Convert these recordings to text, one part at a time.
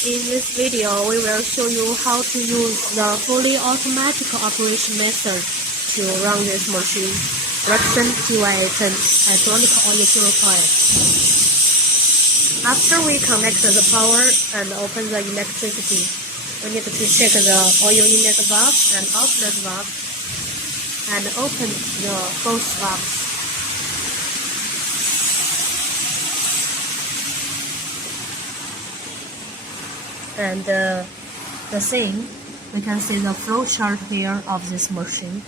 In this video, we will show you how to use the fully automatic operation method to run this machine, Rexon dewatering hydraulic oil purifier. After we connect the power and open the electricity, we need to check the oil inlet valve and outlet valve and open the both valves. And the same, we can see the flow chart here of this machine.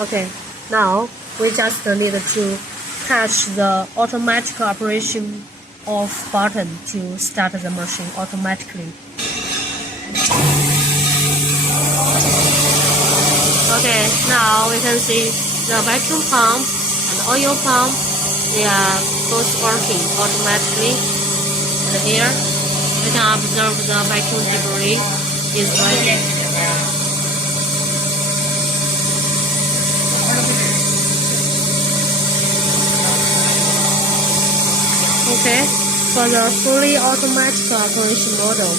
Okay, now we just need to touch the automatic operation off button to start the machine automatically. Okay, now we can see the vacuum pump and oil pump, they are both working automatically. And here we can observe the vacuum debris is rising. Okay, for the fully automatic operation model,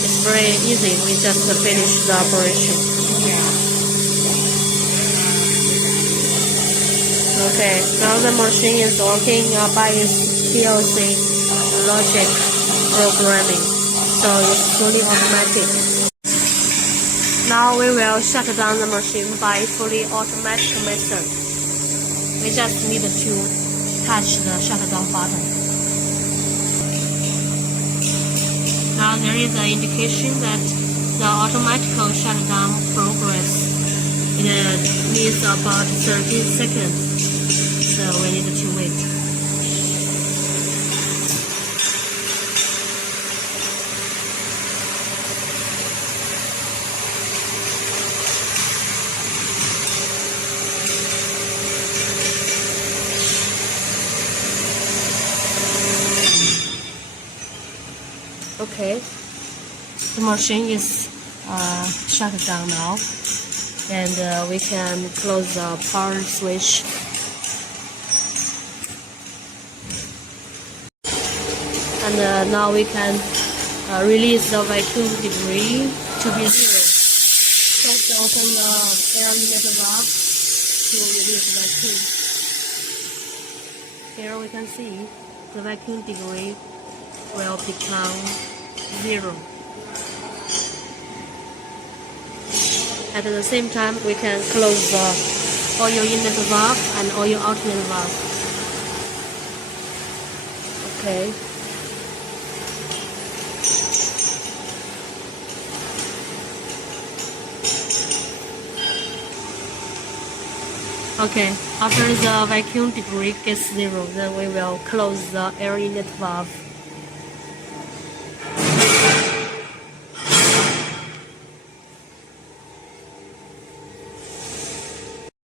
it's very easy. We just finish the operation. Okay, now the machine is working by its PLC logic programming, so it's fully automatic. Now we will shut down the machine by fully automatic method. We just need to touch the shutdown button. Now there is an indication that the automatic shutdown progress. It needs about 13 seconds, so we need to wait. Okay, the machine is shut down now, and we can close the power switch. And now we can release the vacuum debris to be zero. Just open the air inlet valve to release vacuum. Here we can see the vacuum debris will become zero. At the same time, we can close the oil inlet valve and oil outlet valve. Okay. Okay, after the vacuum debris gets zero, then we will close the air inlet valve.